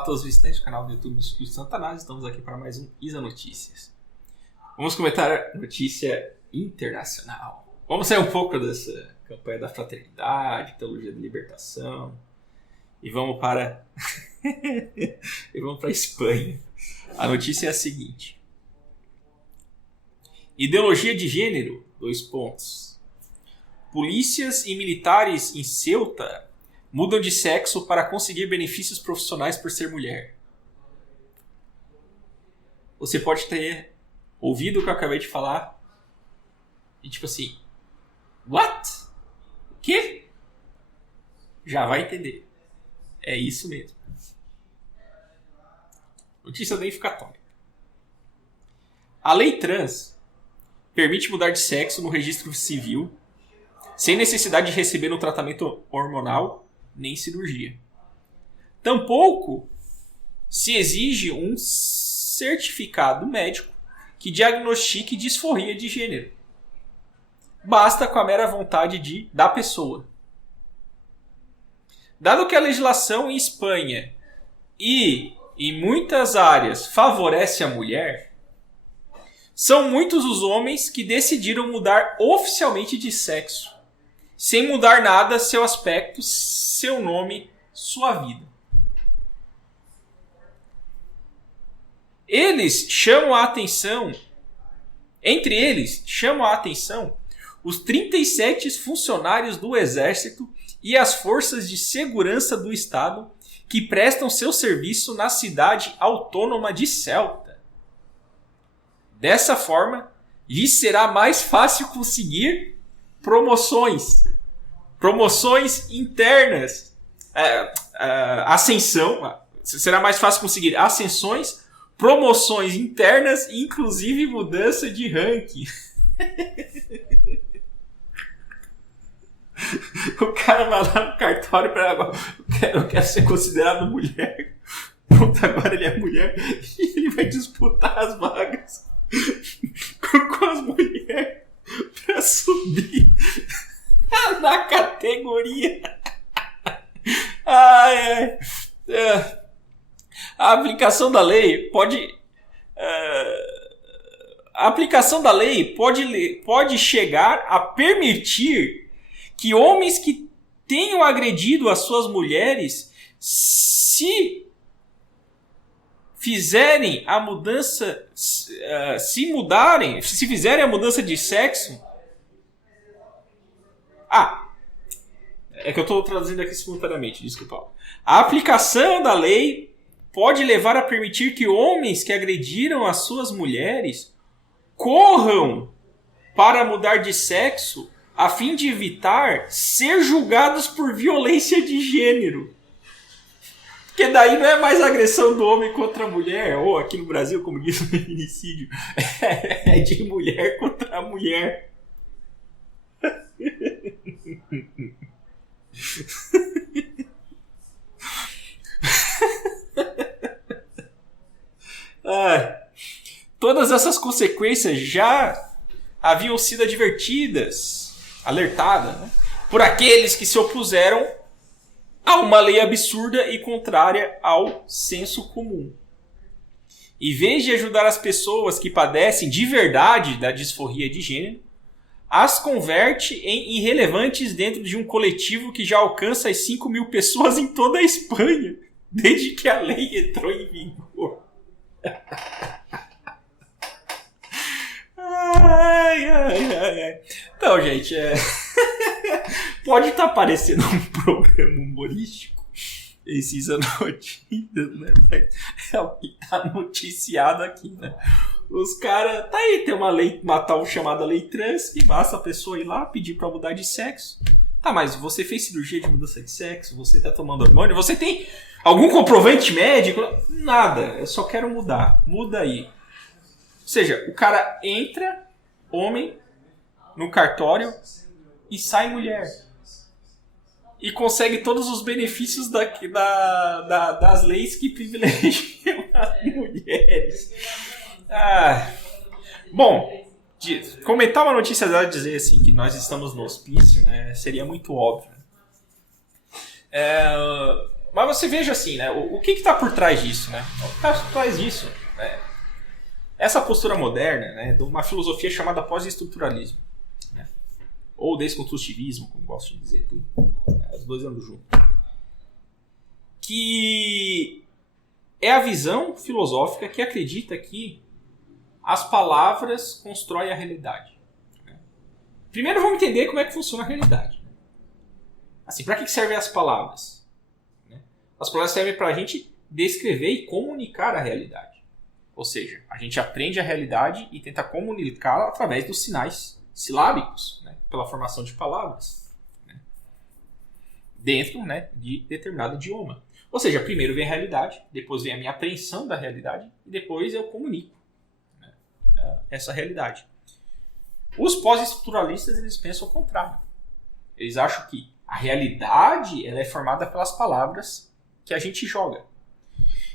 Olá a todos os visitantes do canal do YouTube do Instituto Santanás. Estamos aqui para mais um Isa Notícias. Vamos comentar a notícia internacional. Vamos sair um pouco dessa campanha da fraternidade, teologia da libertação. E vamos para a Espanha. A notícia é a seguinte. Ideologia de gênero, 2 pontos. Polícias e militares em Ceuta mudam de sexo para conseguir benefícios profissionais por ser mulher. Você pode ter ouvido o que eu acabei de falar e tipo assim, what? O quê? Já vai entender. É isso mesmo. Notícia identificatória. A lei trans permite mudar de sexo no registro civil sem necessidade de receber um tratamento hormonal nem cirurgia. Tampouco se exige um certificado médico que diagnostique disforia de gênero. Basta com a mera vontade da pessoa. Dado que a legislação em Espanha e em muitas áreas favorece a mulher, são muitos os homens que decidiram mudar oficialmente de sexo, sem mudar nada seu aspecto, seu nome, sua vida. Entre eles, chamam a atenção os 37 funcionários do Exército e as forças de segurança do Estado que prestam seu serviço na cidade autônoma de Ceuta. Dessa forma, lhes será mais fácil conseguir promoções internas, ascensão, será mais fácil conseguir ascensões, promoções internas e inclusive mudança de ranking. O cara vai lá no cartório para eu quero ser considerado mulher. Pronto, agora ele é mulher e ele vai disputar as vagas com as mulheres para subir na categoria. A aplicação da lei pode chegar a permitir que homens que tenham agredido as suas mulheres, se fizerem a mudança de sexo. É que eu estou traduzindo aqui simultaneamente, desculpa. A aplicação da lei pode levar a permitir que homens que agrediram as suas mulheres corram para mudar de sexo a fim de evitar ser julgados por violência de gênero. Porque daí não é mais agressão do homem contra a mulher, ou aqui no Brasil, como diz o feminicídio, é de mulher contra a mulher. Todas essas consequências já haviam sido alertadas, né, por aqueles que se opuseram a uma lei absurda e contrária ao senso comum. Em vez de ajudar as pessoas que padecem de verdade da disforia de gênero, as converte em irrelevantes dentro de um coletivo que já alcança as 5.000 pessoas em toda a Espanha, desde que a lei entrou em vigor. Então, gente, pode estar parecendo um programa humorístico, esses notícias, né? Mas é o que está noticiado aqui, né? Os caras, tem uma lei, chamada lei trans, que basta a pessoa ir lá pedir pra mudar de sexo. Mas você fez cirurgia de mudança de sexo? Você tá tomando hormônio? Você tem algum comprovante médico? Nada, eu só quero mudar. Muda aí. Ou seja, o cara entra, homem, no cartório e sai mulher. E consegue todos os benefícios das leis que privilegiam as mulheres. Bom, comentar uma notícia dela e dizer assim, que nós estamos no hospício, né, seria muito óbvio. Mas você veja assim, né? O que está por trás disso, né? O que está por trás disso? Essa postura moderna, né, de uma filosofia chamada pós-estruturalismo, né? Ou desconstrutivismo, como gosto de dizer, tudo. Os dois andam juntos. Que é a visão filosófica que acredita que as palavras constroem a realidade. Primeiro vamos entender como é que funciona a realidade. Assim, para que servem as palavras? As palavras servem para a gente descrever e comunicar a realidade. Ou seja, a gente aprende a realidade e tenta comunicá-la através dos sinais silábicos, né? Pela formação de palavras, né? Dentro, né, de determinado idioma. Ou seja, primeiro vem a realidade, depois vem a minha apreensão da realidade e depois eu comunico, né, essa realidade. Os pós-estruturalistas, eles pensam o contrário. Eles acham que a realidade ela é formada pelas palavras que a gente joga.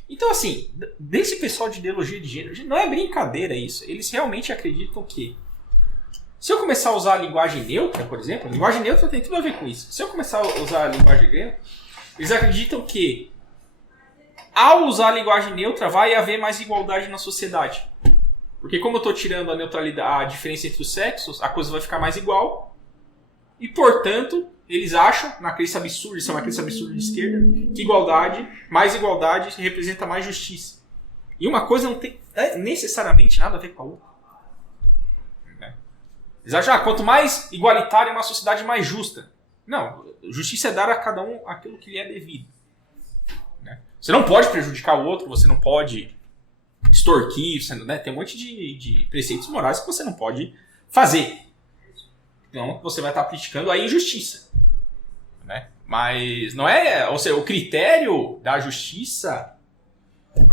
Então, assim, desse pessoal de ideologia de gênero, não é brincadeira isso. Eles realmente acreditam que se eu começar a usar a linguagem neutra, por exemplo, a linguagem neutra tem tudo a ver com isso. Se eu começar a usar a linguagem neutra, eles acreditam que ao usar a linguagem neutra vai haver mais igualdade na sociedade. Porque como eu estou tirando a neutralidade, a diferença entre os sexos, a coisa vai ficar mais igual. E, portanto, eles acham, na crença absurda, isso é uma crença absurda de esquerda, que mais igualdade representa mais justiça. E uma coisa não tem necessariamente nada a ver com a outra. Eles acham, quanto mais igualitária é uma sociedade, mais justa. Não, justiça é dar a cada um aquilo que lhe é devido. Você não pode prejudicar o outro, você não pode extorquir, você, né? Tem um monte de preceitos morais que você não pode fazer. Então você vai estar praticando a injustiça. Né? Mas não é. Ou seja, o critério da justiça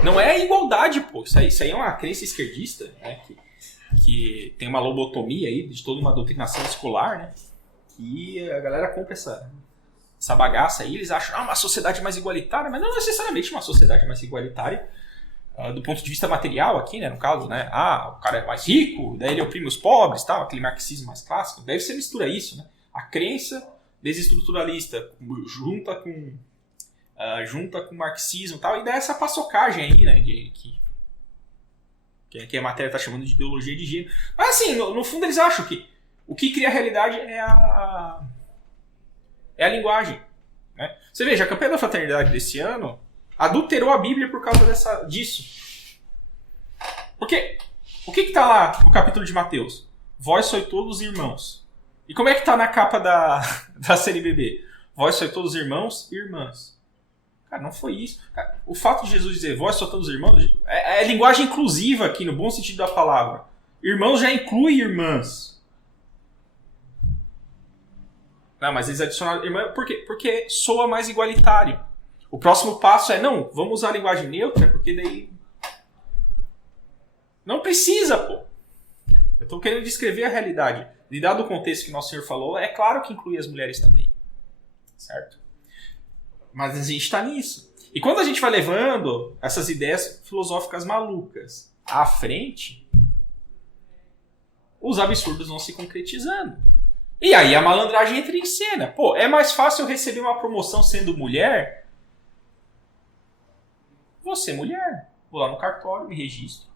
não é a igualdade, pô. Isso aí é uma crença esquerdista, né? Que tem uma lobotomia aí de toda uma doutrinação escolar, né? E a galera compra essa bagaça aí, eles acham uma sociedade mais igualitária, mas não necessariamente uma sociedade mais igualitária do ponto de vista material aqui, né? No caso, né? O cara é mais rico, daí ele oprime os pobres, tal, aquele marxismo mais clássico. Deve ser mistura isso, né? A crença desestruturalista junta com o marxismo e tal, e dá essa paçocagem aí, né? Que a matéria está chamando de ideologia de gênero. Mas assim, no fundo eles acham que o que cria a realidade é a linguagem. Né? Você veja, a campanha da fraternidade desse ano adulterou a Bíblia por causa disso. Porque o que está lá no capítulo de Mateus? Vós sois todos irmãos. E como é que está na capa da CNBB? Vós sois todos irmãos e irmãs. Cara, não foi isso. Cara, o fato de Jesus dizer vós sois todos irmãos é linguagem inclusiva aqui, no bom sentido da palavra. Irmãos já inclui irmãs. Não, mas eles adicionaram irmã, por quê? Porque soa mais igualitário. O próximo passo é, não, vamos usar a linguagem neutra, porque daí... Não precisa, pô. Eu estou querendo descrever a realidade. E dado o contexto que Nosso Senhor falou, é claro que inclui as mulheres também. Certo? Mas a gente está nisso. E quando a gente vai levando essas ideias filosóficas malucas à frente, os absurdos vão se concretizando. E aí a malandragem entra em cena. Pô, é mais fácil eu receber uma promoção sendo mulher? Vou ser mulher. Vou lá no cartório, me registro.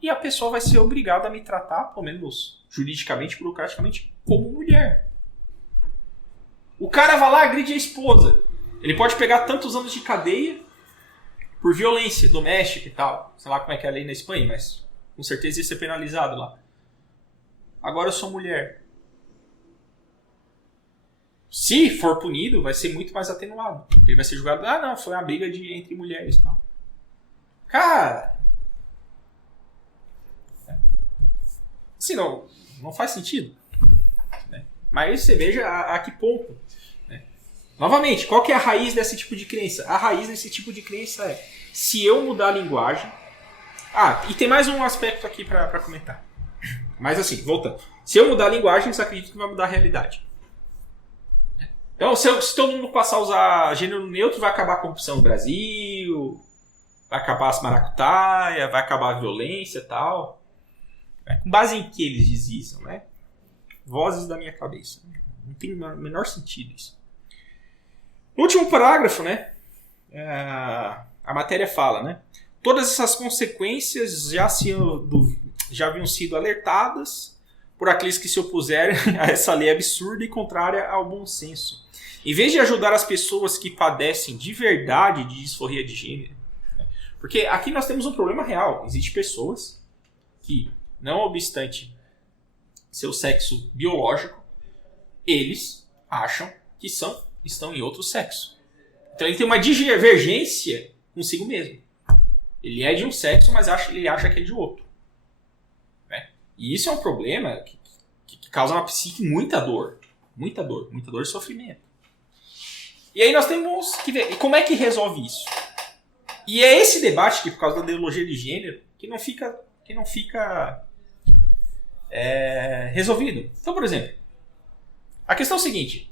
E a pessoa vai ser obrigada a me tratar, pelo menos juridicamente, burocraticamente, como mulher. O cara vai lá, agride a esposa. Ele pode pegar tantos anos de cadeia por violência doméstica e tal. Sei lá como é que é a lei na Espanha, mas com certeza ia ser penalizado lá. Agora eu sou mulher. Se for punido, vai ser muito mais atenuado. Ele vai ser julgado, não, foi uma briga entre mulheres e tal. Cara... Assim, não faz sentido. Né? Mas você veja a que ponto. Né? Novamente, qual que é a raiz desse tipo de crença? A raiz desse tipo de crença é, se eu mudar a linguagem... e tem mais um aspecto aqui para comentar. Mas assim, voltando. Se eu mudar a linguagem, eles acreditam que vai mudar a realidade. Então, se todo mundo passar a usar gênero neutro, vai acabar a corrupção no Brasil, vai acabar as maracutaias, vai acabar a violência e tal. Com base em que eles dizem isso, né? Vozes da minha cabeça. Não tem o menor sentido isso. No último parágrafo, né, a matéria fala, né, todas essas consequências já haviam sido alertadas por aqueles que se opuserem a essa lei absurda e contrária ao bom senso. Em vez de ajudar as pessoas que padecem de verdade de disforia de gênero, né, porque aqui nós temos um problema real. Existem pessoas que, não obstante seu sexo biológico, eles acham que estão em outro sexo. Então ele tem uma divergência consigo mesmo. Ele é de um sexo, mas ele acha que é de outro. Né? E isso é um problema que causa na psique muita dor e sofrimento. E aí nós temos que ver, e como é que resolve isso? E é esse debate que, por causa da ideologia de gênero, que não fica resolvido. Então, por exemplo, a questão é a seguinte: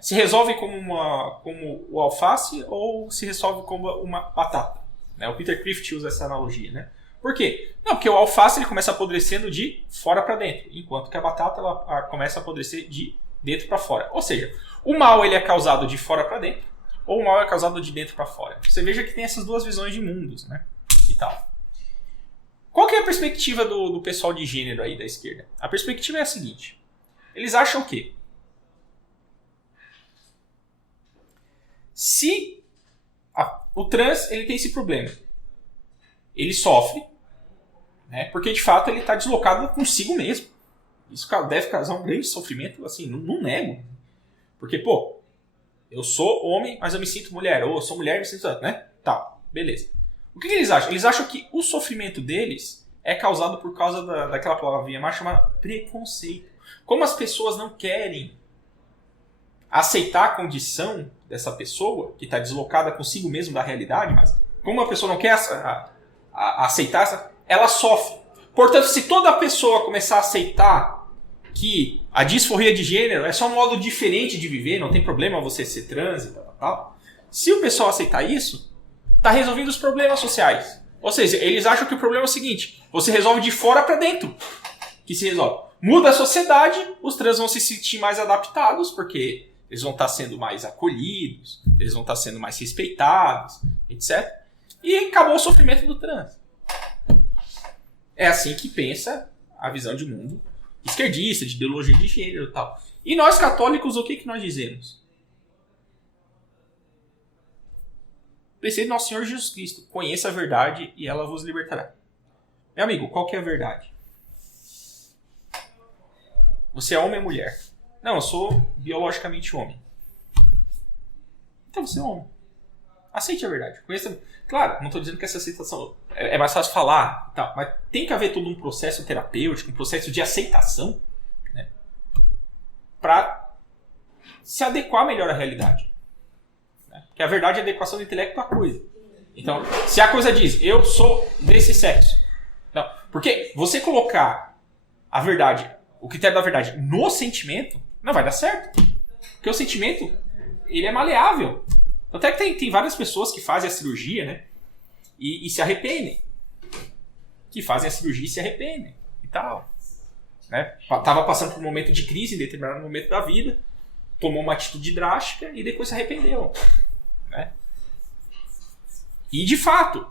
se resolve como o alface ou se resolve como uma batata? Né? O Peter Crift usa essa analogia. Né? Por quê? Não, porque o alface ele começa apodrecendo de fora para dentro, enquanto que a batata ela começa a apodrecer de dentro para fora. Ou seja, o mal ele é causado de fora para dentro, ou o mal é causado de dentro para fora. Você veja que tem essas duas visões de mundos, né? E tal. Qual que é a perspectiva do pessoal de gênero aí da esquerda? A perspectiva é a seguinte: eles acham o quê? Se o trans ele tem esse problema, ele sofre, né? Porque de fato ele está deslocado consigo mesmo. Isso deve causar um grande sofrimento, assim, não nego. Porque, pô, eu sou homem, mas eu me sinto mulher. Ou eu sou mulher e me sinto... né? Tá, beleza. O que eles acham? Eles acham que o sofrimento deles é causado por causa daquela palavrinha mais chamada preconceito. Como as pessoas não querem aceitar a condição dessa pessoa, que está deslocada consigo mesmo da realidade, mas como a pessoa não quer aceitar, ela sofre. Portanto, se toda pessoa começar a aceitar que a disforia de gênero é só um modo diferente de viver, não tem problema você ser trans e tal. Se o pessoal aceitar isso, está resolvendo os problemas sociais. Ou seja, eles acham que o problema é o seguinte: você resolve de fora para dentro. Que se resolve. Muda a sociedade, os trans vão se sentir mais adaptados, porque eles vão estar sendo mais acolhidos, eles vão estar sendo mais respeitados, etc. E acabou o sofrimento do trans. É assim que pensa a visão de mundo esquerdista, de ideologia de gênero e tal. E nós católicos, o que nós dizemos? Preceito nosso Senhor Jesus Cristo: conheça a verdade e ela vos libertará. Meu amigo, qual que é a verdade? Você é homem ou mulher? Não, eu sou biologicamente homem. Então você é homem. Aceite a verdade. Conheça... Claro, não estou dizendo que essa aceitação é mais fácil falar, tá, mas tem que haver todo um processo terapêutico, um processo de aceitação, né, para se adequar melhor à realidade. Né? Porque a verdade é a adequação do intelecto à coisa. Então, se a coisa diz, eu sou desse sexo. Não, porque você colocar a verdade, o critério da verdade no sentimento, não vai dar certo. Porque o sentimento, ele é maleável. Até que tem várias pessoas que fazem a cirurgia, né? E se arrependem. Que fazem a cirurgia e se arrependem. E tal. Né? Tava passando por um momento de crise em determinado momento da vida. Tomou uma atitude drástica e depois se arrependeu. Né? E de fato,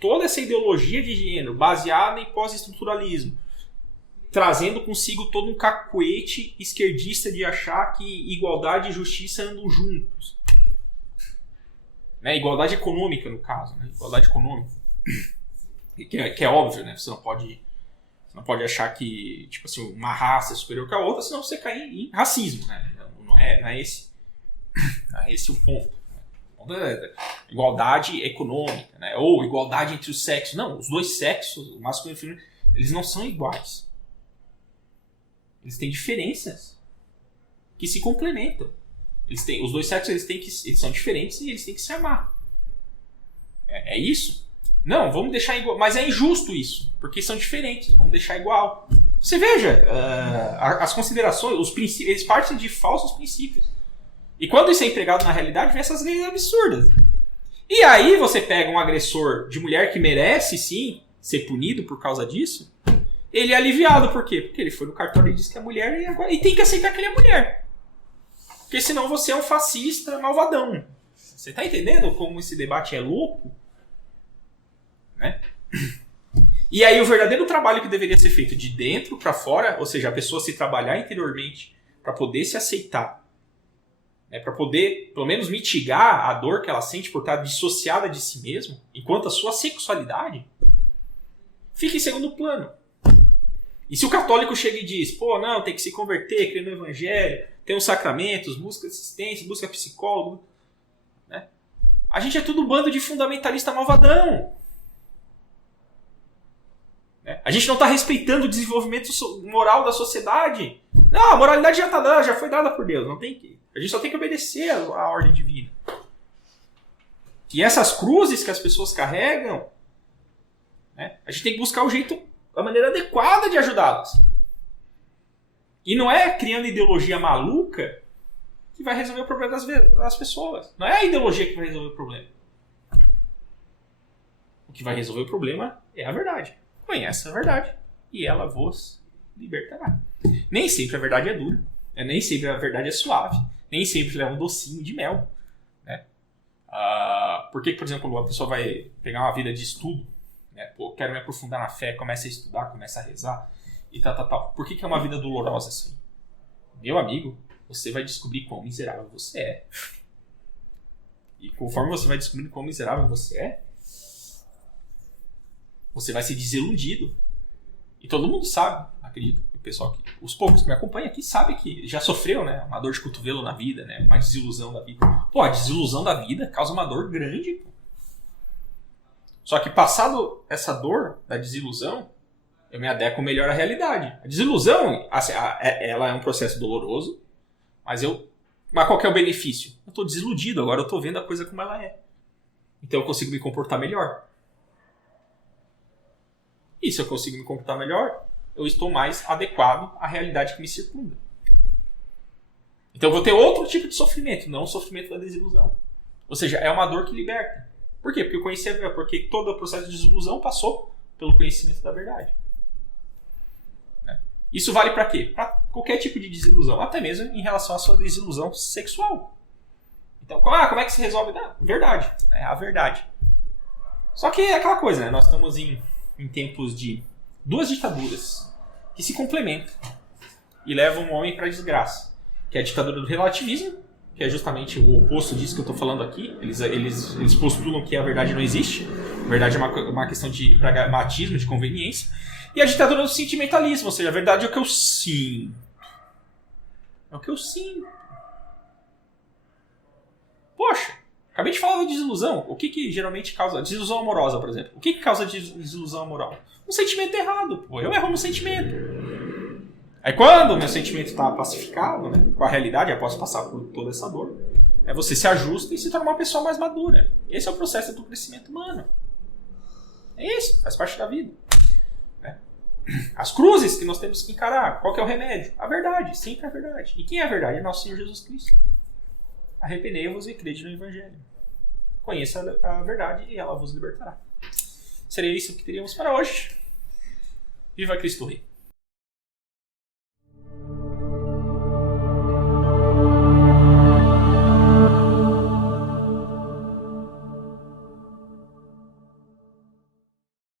toda essa ideologia de gênero baseada em pós-estruturalismo, trazendo consigo todo um cacuete esquerdista de achar que igualdade e justiça andam juntos. Né? Igualdade econômica, no caso. Né? Igualdade econômica. Que é óbvio, né? Você não pode achar que tipo assim, uma raça é superior que a outra, senão você cai em racismo. Né? Não é esse o ponto. Igualdade econômica, né? Ou igualdade entre os sexos. Não, os dois sexos, o masculino e o feminino, eles não são iguais. Eles têm diferenças que se complementam. Os dois sexos eles são diferentes e eles têm que se amar. É isso? Não, vamos deixar igual. Mas é injusto isso, porque são diferentes. Vamos deixar igual. Você veja, as considerações, os princípios, eles partem de falsos princípios. E quando isso é empregado na realidade, vem essas leis absurdas. E aí você pega um agressor de mulher que merece, sim, ser punido por causa disso. Ele é aliviado, por quê? Porque ele foi no cartório e disse que é mulher e tem que aceitar que ele é mulher. Porque senão você é um fascista malvadão. Você tá entendendo como esse debate é louco? Né? E aí o verdadeiro trabalho que deveria ser feito de dentro para fora, ou seja, a pessoa se trabalhar interiormente para poder se aceitar, né, para poder pelo menos mitigar a dor que ela sente por estar dissociada de si mesmo, enquanto a sua sexualidade fica em segundo plano. E se o católico chega e diz, pô, não, tem que se converter, crer no evangelho, tem os sacramentos, busca assistência, busca psicólogo, né? A gente é tudo um bando de fundamentalista malvadão. Né? A gente não está respeitando o desenvolvimento moral da sociedade. Não, a moralidade já tá dada, já foi dada por Deus. Não tem que, a gente só tem que obedecer à ordem divina. E essas cruzes que as pessoas carregam, né, a gente tem que buscar o jeito, a maneira adequada de ajudá-las. E não é criando ideologia maluca que vai resolver o problema das pessoas. Não é a ideologia que vai resolver o problema. O que vai resolver o problema é a verdade. Conheça a verdade e ela vos libertará. Nem sempre a verdade é dura, né? Nem sempre a verdade é suave, nem sempre é um docinho de mel. Né? Por que, por exemplo, quando uma pessoa vai pegar uma vida de estudo, né? Pô, quero me aprofundar na fé, começa a estudar, começa a rezar e tal. Por que é uma vida dolorosa assim? Meu amigo, você vai descobrir quão miserável você é. E conforme você vai descobrindo quão miserável você é, você vai ser desiludido. E todo mundo sabe, acredito, o pessoal aqui, os poucos que me acompanham aqui sabem que já sofreu, né, uma dor de cotovelo na vida, né, uma desilusão da vida. Pô, a desilusão da vida causa uma dor grande. Pô. Só que passado essa dor da desilusão, eu me adequo melhor à realidade. A desilusão, assim, ela é um processo doloroso, mas qual que é o benefício? Eu estou desiludido, agora eu estou vendo a coisa como ela é. Então eu consigo me comportar melhor. E se eu consigo me comportar melhor, eu estou mais adequado à realidade que me circunda. Então eu vou ter outro tipo de sofrimento, não o sofrimento da desilusão. Ou seja, é uma dor que liberta. Por quê? Porque todo o processo de desilusão passou pelo conhecimento da verdade. Isso vale para quê? Para qualquer tipo de desilusão, até mesmo em relação à sua desilusão sexual. Então, como é que se resolve? Não, verdade. É a verdade. Só que é aquela coisa, né? Nós estamos em tempos de duas ditaduras que se complementam e levam o homem para a desgraça. Que é a ditadura do relativismo, que é justamente o oposto disso que eu estou falando aqui. Eles postulam que a verdade não existe. A verdade é uma questão de pragmatismo, de conveniência. E a ditadura do sentimentalismo, ou seja, a verdade é o que eu sinto. É o que eu sinto. Poxa, acabei de falar da desilusão. O que geralmente causa... Desilusão amorosa, por exemplo. O que causa desilusão amorosa? Um sentimento errado. Pô. Eu erro no sentimento. Aí quando o meu sentimento está pacificado, né, com a realidade, após passar por toda essa dor, você se ajusta e se torna uma pessoa mais madura. Esse é o processo do crescimento humano. É isso, faz parte da vida. As cruzes que nós temos que encarar. Qual que é o remédio? A verdade, sempre a verdade. E quem é a verdade? É nosso Senhor Jesus Cristo. Arrependei-vos e crede no Evangelho. Conheça a verdade e ela vos libertará. Seria isso que teríamos para hoje. Viva Cristo Rei.